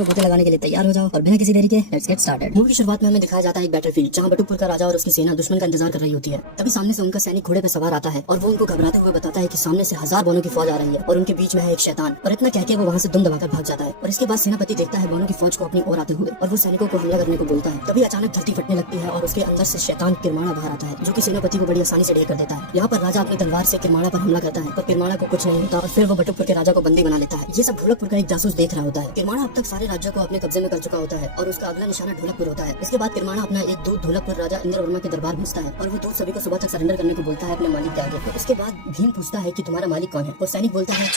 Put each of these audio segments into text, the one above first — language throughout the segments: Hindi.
में गोते लगाने के लिए तैयार हो जाओ और बिना किसी देरी के लेट्स गेट स्टार्टेड। मूवी की शुरुआत में हमें दिखाया जाता है एक बैटलफील्ड जहाँ बटुकपुर का राजा और उसकी सेना दुश्मन का इंतजार कर रही होती है। तभी सामने से उनका सैनिक घोड़े पे सवार आता है और वो उनको घबराते हुए बताता है कि सामने से 1000 बोनों की फौज आ रही है और उनके बीच में है एक शैतान। और इतना कहकर वो वहाँ से दुम दबाकर भाग जाता है। और इसके बाद सेनापति देखता है बोनों की फौज को अपनी ओर आते हुए और वो सैनिकों को हमला करने को बोलता है। तभी अचानक धरती फटने लगती है और उसके अंदर से शैतान किरमाणा बाहर आता है जो कि सेनापति को बड़ी आसानी से ढेर कर देता है। यहाँ पर राजा अपनी तलवार से किरमाणा पर हमला करता है पर किरमाणा को कुछ नहीं होता और फिर वो बटुकपुर के राजा को बंदी बना लेता है। ये सब ढोलकपुर का एक जासूस देख रहा होता है। किरमाणा अब तक सारे राज्यों को अपने कब्जे में कर चुका होता है और उसका अगला निशाना ढोलकपुर होता है। इसके बाद किरमाणा अपना एक दूत ढोलकपुर राजा इंद्र वर्मा के दरबार भेजता है और वो दूत सभी को सुबह तक सरेंडर करने को बोलता है अपने मालिक के आगे। तो इसके बाद भीम पूछता है कि तुम्हारा मालिक कौन है। वो सैनिक बोलता है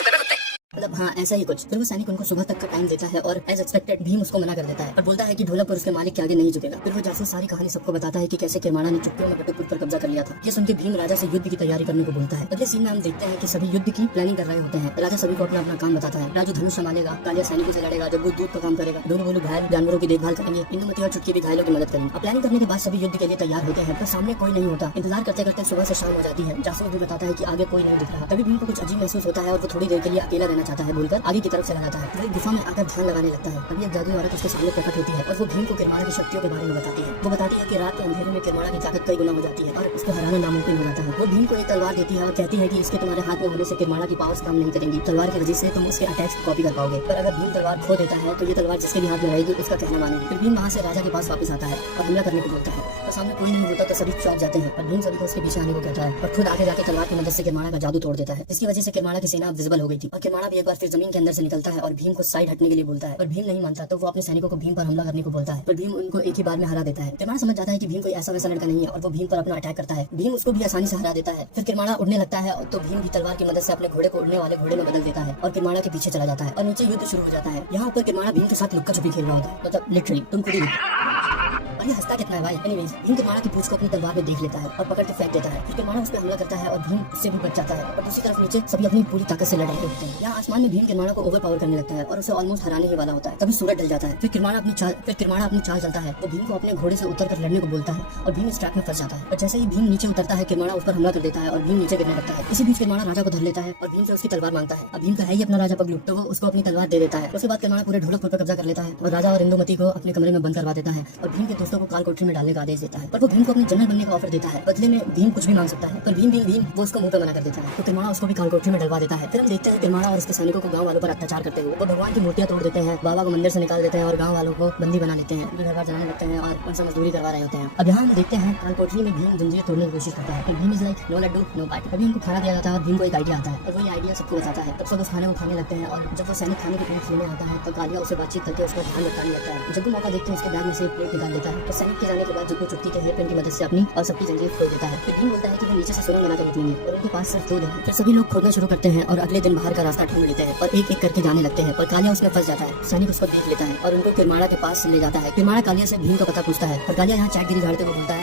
मतलब हाँ ऐसा ही कुछ। फिर वो सैनिक उनको सुबह तक का टाइम देता है और एज एक्सपेक्टेड भीम उसको मना कर देता है और बोलता है कि ढोलकपुर उसके मालिक के आगे नहीं झुकेगा। फिर वो जासूस सारी कहानी सबको बताता है कि कैसे किरमाणा ने चुटकियों में बटुकपुर पर कब्जा कर लिया था। ये सुन के भीम राजा से युद्ध की तैयारी करने को बोलता है। अगले सीन में हम देखते हैं कि सभी युद्ध की प्लानिंग कर रहे होते हैं। राजा सभी को अपना अपना काम बताता है। राजू धनुष संभालेगा, कालिया सैनिकों से लड़ेगा, जब वो दूध का काम करेगा, दोनों बोलू घायल जानवरों की देखभाल करेंगे, इंदुमती और चुटकी भी घायलों की मदद करेंगे। अब प्लानिंग करने के बाद सभी युद्ध के लिए तैयार होते हैं पर सामने कोई नहीं होता। इंतजार करते करते सुबह से शाम हो जाती है। जासूस भी बताता है कि आगे कोई नहीं दिख रहा। तभी भीम को कुछ अजीब महसूस होता है और वो थोड़ी देर के लिए अकेला रहना चाहता है बोलकर आगे की तरफ चला जाता है। वही गुफा में आकर ध्यान लगाने लगता है। तभी एक जादू औरत उसके सामने प्रकट होती है और वो भीम को किरमाणा की शक्तियों के बारे में बताती है। वो बताती है कि रात के अंधेरे में किरमाणा की ताकत कई गुना हो जाती है और उसको हराना नामुमकिन हो जाता है। वो भीम को एक तलवार देती है और कहती है कि इसके तुम्हारे हाथ में होने से किरमाणा की पावर्स काम नहीं करेंगी। तलवार की वजह से तुम उसके अटैक्स कॉपी कर पाओगे पर अगर भीम तलवार खो देता है तो ये तलवार जिसके भी हाथ में रहेगी उसका कहना मानेगी। फिर भीम वहाँ से राजा के पास वापस आता है और हमला करने को बोलता है और सामने कोई नहीं होता तो सभी चौंक जाते हैं और भीम सभी को उसके पीछे आने को कहता है और खुद आगे जाकर तलवार की मदद से किरमाणा का जादू तोड़ देता है। इसकी वजह से किरमाणा की सेना विजिबल हो गई थी और किरमाणा भी एक बार फिर जमीन के अंदर से निकलता है और भीम को साइड हटने के लिए बोलता है पर भीम नहीं मानता तो वो अपने सैनिकों को भीम पर हमला करने को बोलता है पर भीम उनको एक ही बार में हरा देता है। किरमाणा समझ जाता है कि भीम कोई ऐसा वैसा लड़का नहीं है और वो भीम पर अपना अटैक करता है। भीम उसको भी आसानी से हरा देता है। फिर किरमाणा उड़ने लगता है तो भीम भी तलवार की मदद से अपने घोड़े को उड़ने वाले घोड़े में बदल देता है और किरमाणा के पीछे चला जाता है और नीचे युद्ध शुरू हो जाता है। यहाँ पर किरमाणा भीम के साथ लुक्का छुपी खेल रहा होता है मतलब लिटरली तुम खुद ही ये हंसता कितना है भाई। एनीवेज भीम किरमाणा की पूंछ को अपनी तलवार में देख लेता है और पकड़ के फेंक देता है। फिर किरमाणा उस पर हमला करता है और भीम उससे भी बच जाता है और दूसरी तरफ नीचे सभी अपनी पूरी ताकत से लड़ रहे होते हैं। यहाँ आसमान में भीम किरमाणा को ओवर पावर करने लगता है और उसे ऑलमोस्ट हराने ही वाला होता है। तभी सूरज ढल जाता है। फिर किरमाणा अपनी चाल चलता है। वो भीम को अपने घोड़े से उतर कर लड़ने को बोलता है और भीम इस ट्रैप में फंस जाता है। और जैसे ही भीम नीचे उतरता है किरमाणा उस पर हमला कर देता है और भीम नीचे गिरने लगता है। इसी बीच किरमाणा राजा को धर लेता है और भीम से उसकी तलवार मांगता है। अब भीम का है ही अपना राजा पगलू तो वो उसको अपनी तलवार दे देता है। उसके बाद किरमाणा पूरे ढोलकपुर पर कब्जा कर लेता है और राजा और इंदुमती को अपने कमरे में बंद करवा देता है और भीम के दोस्तों को काल कोठरी में डालने का आदेश देता है। पर वो भीम को अपने जनरल बनने का ऑफर देता है। बदले में भीम कुछ भी मांग सकता है पर भीम वो उसको मुंह पे मना कर देता है। तो किरमाणा उसको भी काल कोठरी में डलवा देता है। फिर हम देखते हैं किरमाणा और उसके सैनिकों को गांव वालों पर अत्याचार करते हुए वो भगवान की मूर्तियां तोड़ देते हैं, बाबा को मंदिर से निकाल देते हैं और गांव वालों को बंदी बना लेते हैं, घर बार जलाने लगते हैं और उनसे मजदूरी करवा रहे होते हैं। अब यहाँ हम देखते हैं काल कोठरी में भीम जंजीर तोड़ने की कोशिश करता है पर Bheem is like no laddoo no party. तभी उनको खाना दिया जाता है और भीम को एक आइडिया आता है और वही आइडिया सबको बताता है। तब सब उस खाने को खाने लगते हैं और जब वो सैनिक खाने की प्लेट लेने आता है तो कालिया उससे बातचीत करके उसका ध्यान रखने लगता है। जब वो मौका देखते हैं उसके बैग में से प्लेट निकाल देता है तो सैनिक के जाने के बाद जब चुटकी के हेयर पेन की मदद से अपनी और सबकी जंजीर खोल देता है। फिर भीम बोलता है कि वो नीचे से सुरंग बनाकर निकलेंगे और उनके पास सिर्फ 2 दिन है। फिर सभी लोग खोदना शुरू करते हैं और अगले दिन बाहर का रास्ता ढूंढ लेते हैं और एक एक करके जाने लगते हैं पर कालिया उसमें फंस जाता है। सैनिक उसको देख लेता है और उनको किरमाणा के पास ले जाता है। किरमाणा कालिया से भीम का पता पूछता है और कालिया यहाँ चाटगिरी झाड़ते हुए बोलता है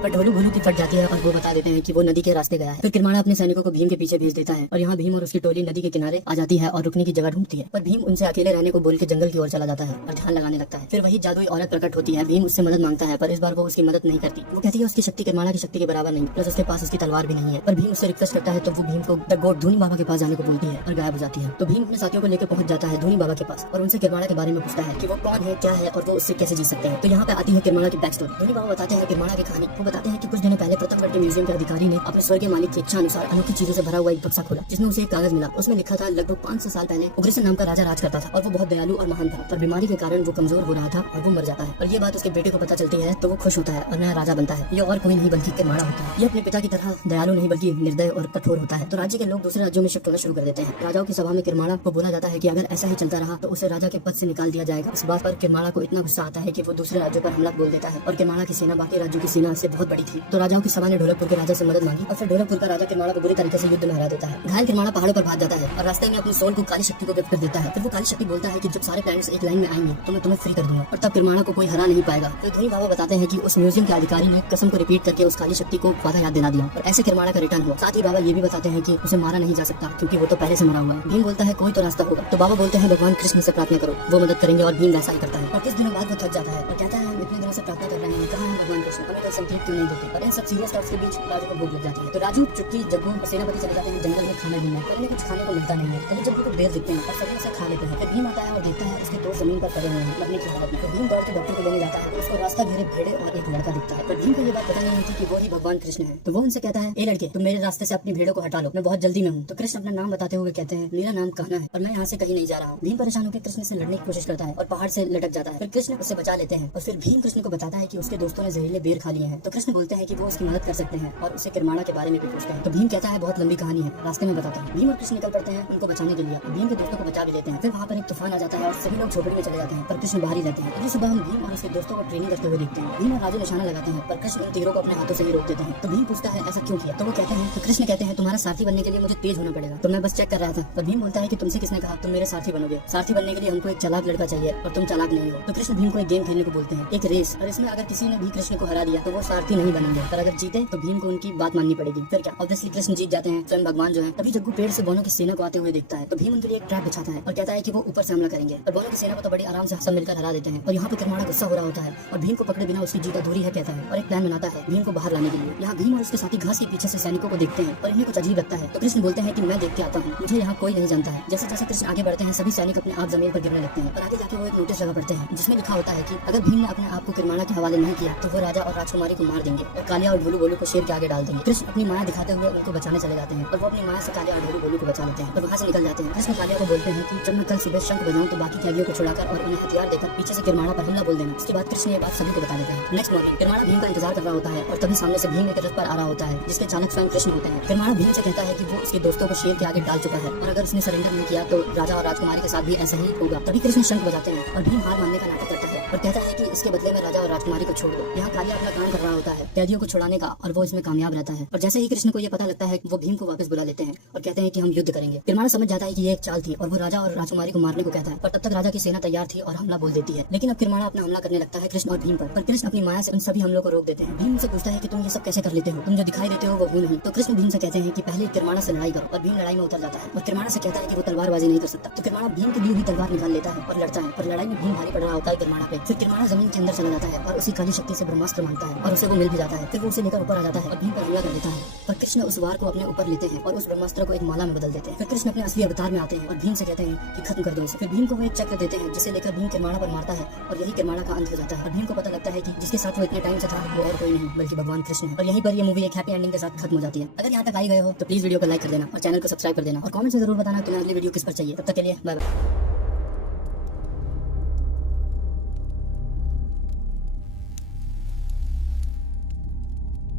पर ढोलू भोलू की फट जाती है और वो बता देते हैं कि वो नदी के रास्ते गया है। फिर किरमाणा अपने सैनिकों को भीम के पीछे भेज देता है और यहाँ भीम और उसकी टोली नदी के किनारे आ जाती है और रुकने की जगह ढूंढती है पर भीम उनसे अकेले रहने को बोल के जंगल की ओर चला जाता है और ध्यान लगाने लगता है। फिर वही जादुई औरत प्रकट होती है। भीम उससे मदद मांगता है पर इस बार वो उसकी मदद नहीं करती। वो कहती है उसकी शक्ति किरमाणा की शक्ति के बराबर नहीं, प्लस उसके पास उसकी तलवार भी नहीं है। पर भीम उससे रिक्वेस्ट करता है तो वो भीम को द गॉड धूनी बाबा के पास जाने को बोलती है और गायब हो जाती है। तो भीम अपने साथियों को लेकर पहुंच जाता है धूनी बाबा के पास और उनसे किरमाणा के बारे में पूछता है कि वो कौन है, क्या है और वो उससे कैसे जीत सकते हैं। तो यहाँ पे आती है किरमाणा की बैक स्टोरी। धूनी बाबा बताते हैं किरमाणा की कहानी। वो बताते हैं कि कुछ दिनों पहले प्रतापगढ़ के म्यूजियम के अधिकारी ने अपने स्वर्गीय मालिक की इच्छा अनुसार अनोखी चीजों से भरा हुआ एक बक्सा खोला जिसमें उसे एक कागज मिला। उसमें लिखा था लगभग 500 साल पहले उग्रसेन नाम का राजा राज करता था और वो बहुत दयालु और महान था पर बीमारी के कारण वो कमजोर हो रहा था और वो मर जाता है। और ये बात उसके बेटे को पता चलती है तो वो खुश होता है और नया राजा बनता है। ये और कोई नहीं बल्कि किरमाणा होता है। ये अपने पिता की तरह दयालु नहीं बल्कि निर्दय और कठोर होता है। तो राज्य के लोग दूसरे राज्यों में शिफ्ट होना शुरू कर देते हैं। राजाओं की सभा में किरमाणा को बोला जाता है कि अगर ऐसा ही चलता रहा तो उसे राजा के पद से निकाल दिया जाएगा। इस बात पर किरमाणा को इतना गुस्सा आता है कि वो दूसरे राज्यों पर हमला बोल देता है और किरमाणा की सेना बाकी राज्यों की सेना से बहुत बड़ी थी। तो राजाओं की सभा ने ढोलकपुर के राजा से मदद मांगी और फिर ढोलकपुर का राजा किरमाणा को बुरी तरीके से युद्ध में हरा देता है। घायल किरमाणा पहाड़ों पर भाग जाता है और रास्ते में अपनी सोल को काली शक्ति को गिफ्ट कर देता है। फिर वो काली शक्ति बोलता है कि जब सारे प्लैनेट्स एक लाइन में आएंगे तो मैं तुम्हें फ्री कर दूंगा और तब किरमाणा को कोई हरा नहीं पाएगा। तो धोनी बाबा बताते हैं कि उस म्यूजियम के अधिकारी ने कसम को रिपीट करके उस काली शक्ति को वादा याद दिला दिया और ऐसे किरमाणा का रिटर्न हुआ। साथ ही बाबा ये भी बताते हैं कि उसे मारा नहीं जा सकता क्योंकि वो तो पहले से मरा हुआ है। भीम बोलता है कोई तो रास्ता होगा। तो बाबा बोलते हैं भगवान कृष्ण से प्रार्थना करो, वो मदद करेंगे और भीम वैसा ही करता है। और कुछ दिनों बाद वो थक जाता है और कहता है इतने भगवान से प्रार्थना कर रहे हैं, कहाँ है भगवान कृष्ण, हमें कोई संकेत क्यों नहीं देते। और इन सब सीरियस टॉक्स के बीच राजू को भूख लग जाती है, तो राजू, चुटकी, जग्गू और सेनापति चले जाते हैं जंगल में खाना ढूंढने, पर इन्हें कुछ खाने को मिलता नहीं है। तभी जग्गू को बेर दिखते हैं और सभी उसे खा लेते हैं। फिर भीम आता है और देखता है उसके दोस्त जमीन पर पड़े हुए हैं मरने की हालत में। तो भीम दौड़ के डॉक्टर को लेने जाता है, उसको रास्ता घेरे भेड़े और एक लड़का दिखता है, पर भीम को ये बात पता नहीं होती कि वो ही भगवान कृष्ण है। तो वो उनसे कहता है, ए लड़के, तुम मेरे रास्ते से अपनी भेड़ों को हटा लो, मैं बहुत जल्दी में हूँ। तो कृष्ण अपना नाम बताते हुए कहते हैं, मेरा नाम कान्हा है और मैं यहाँ से कहीं नहीं जा रहा हूँ। भीम परेशान होकर कृष्ण से लड़ने की कोशिश करता है और पहाड़ से लटक जाता है। फिर कृष्ण उसे बचा लेते हैं और फिर भीम कृष्ण को बताता है कि उसके दोस्तों ने जहरीले बेर खा लिए हैं। तो कृष्ण बोलते हैं कि वो उसकी मदद कर सकते हैं और उसे किरमाणा के बारे में भी पूछते हैं। तो भीम कहता है, बहुत लंबी कहानी है, रास्ते में बताता हूँ। भीम और कृष्ण निकल पड़ते हैं उनको बचाने के लिए। भीम के दोस्तों को बचा भी लेते हैं। फिर वहाँ पर एक तूफान आ जाता है और सभी लोग झोपड़ी में चले जाते हैं, पर कृष्ण बाहर ही रहते हैं। अगली सुबह हम भीम और उसके दोस्तों को ट्रेनिंग करते हुए देखते हैं। भीम और राजू निशाना लगाते हैं, पर कृष्ण उन तीरों को अपने हाथों से ही रोक देते हैं। तो भीम पूछता है, ऐसा क्यों किया? तो वो कहते हैं, तो कृष्ण कहते हैं, तुम्हारा सारथी बनने के लिए मुझे तेज होना पड़ेगा, तो मैं बस चेक कर रहा था। तो भीम बोलता है कि तुमसे किसने कहा तुम मेरे सारथी बनोगे? सारथी बनने के लिए हमको एक चालाक लड़का चाहिए और तुम चालाक नहीं हो। तो कृष्ण भीम को एक गेम खेलने को बोलते हैं, एक रेस, और इसमें अगर किसी ने भी कृष्ण को हरा दिया तो वो सारथी नहीं बनेंगे, पर अगर जीते तो भीम को उनकी बात माननी पड़ेगी। फिर क्या, ऑब्वियसली कृष्ण जीत जाते हैं, स्वयं भगवान जो है। तभी जग्गू पेड़ से बोनो की सेना को आते हुए देखता है, तो भीम उनके लिए एक ट्रैप बिछाता है और कहता है कि वो ऊपर से हमला करेंगे, और बोनो की सेना को तो बड़ी आराम से सब मिलकर हरा देते हैं। और यहाँ पे किरमाणा गुस्सा हो रहा होता है और भीम को पकड़े बिना उसकी जीत अधूरी है कहता है, और एक प्लान बनाता है भीम को बाहर लाने के लिए। यहाँ भीम और उसके साथी घास के पीछे से सैनिकों को देखते हैं और इन्हें कुछ अजीब लगता है। तो कृष्ण बोलते हैं कि मैं देख के आता हूँ, मुझे यहाँ कोई नहीं जानता है। जैसे जैसे कृष्ण आगे बढ़ते हैं सभी सैनिक अपने आप जमीन पर गिरने लगते हैं, और आगे जाके वो एक नोटिस लगा पड़ते हैं जिसमें लिखा होता है कि अगर भीम ने अपने आप को किरमाणा के हवाले नहीं किया तो वो राजा और राजकुमारी को मार देंगे और कालिया और ढोलू बोलू को शेर के आगे डाल देंगे। कृष्ण अपनी माया दिखाते हुए उनको बचाने चले जाते हैं और वो अपनी माया से कालिया और ढोलू बोलू को बचा लेते हैं और वहाँ से निकल जाते हैं। कृष्ण कालिया को बोलते हैं कि जब मैं कल सुबह शंख बजाऊं तो बाकी कैदियों को छुड़ाकर और उन्हें हथियार देकर पीछे से किरमाणा पर हमला बोल देना। इसके बाद कृष्ण ये बात सभी को बता देते हैं। नेक्स्ट मॉर्निंग किरमाणा भीम का इंतजार कर रहा होता है और तभी सामने से भीम एक रथ पर आ रहा होता है जिसके चालक स्वयं कृष्ण होते हैं। किरमाणा भीम से कहता है कि वो उसके दोस्तों को शेर के आगे डाल चुका है और अगर उसने सरेंडर नहीं किया तो राजा और राजकुमारी के साथ भी ऐसा ही होगा। तभी कृष्ण शंख बजाते हैं और भीम हार मानने का नाटक करता है और कहता है कि इसके बदले में राजा और राजकुमारी को छोड़ दो। यहाँ कालिया अपना काम कर रहा होता है कैदियों को छुड़ाने का और वो इसमें कामयाब रहता है। और जैसे ही कृष्ण को ये पता लगता है वो भीम को वापस बुला लेते हैं और कहते हैं कि हम युद्ध करेंगे। किरमाणा समझ जाता है कि ये एक चाल थी और वो राजा और राजकुमारी को मारने को कहता है, पर तब तक राजा की सेना तैयार थी और हमला बोल देती है। लेकिन अब किरमाणा अपना हमला करने लगता है कृष्ण और भीम पर कृष्ण अपनी माया से उन सभी हमलों को रोक देते हैं। भीम से पूछता है कि तुम ये सब कैसे कर लेते हो, तुम जो दिखाई देते हो वो हूं नहीं। तो कृष्ण भीम से कहते हैं कि पहले किरमाणा से लड़ाई करो, और भीम लड़ाई में उतर जाता है और किरमाणा से कहता है कि वो तलवारबाजी नहीं कर सकता। तो किरमाणा भीम की दी हुई तलवार निकाल लेता है और लड़ता है, पर लड़ाई में भीम भारी पड़ रहा होता है किरमाणा पे। फिर किरमाणा जमीन के अंदर चला जाता है और उसी काली शक्ति से ब्रह्मास्त्र मांगता है और उसे वो मिल भी जाता है। फिर वो उसे लेकर ऊपर आ जाता है और भीम पर हमला कर देता है, पर कृष्ण उस वार को अपने ऊपर लेते हैं और उस ब्रह्मास्त्र को एक माला में बदल देते हैं। फिर कृष्ण अपने असली अवतार में आते हैं और भीम से कहते हैं कि खत्म कर दो उसे। फिर भीम को वो एक चक्र देते हैं जिसे लेकर भीम किरमाणा पर मारता है और यही किरमाणा का अंत हो जाता है। और भीम को पता लगता है कि जिसके साथ वो इतने टाइम से था वो और कोई नहीं बल्कि भगवान कृष्ण है। और यहीं पर ये मूवी एक हैप्पी एंडिंग के साथ खत्म हो जाती है। अगर यहाँ तक आई गए हो तो प्लीज वीडियो को लाइक कर देना और चैनल को सब्सक्राइब कर देना और कमेंट से जरूर बताना तुम्हें अगली वीडियो किस पर चाहिए। तब तक के लिए बाय बाय।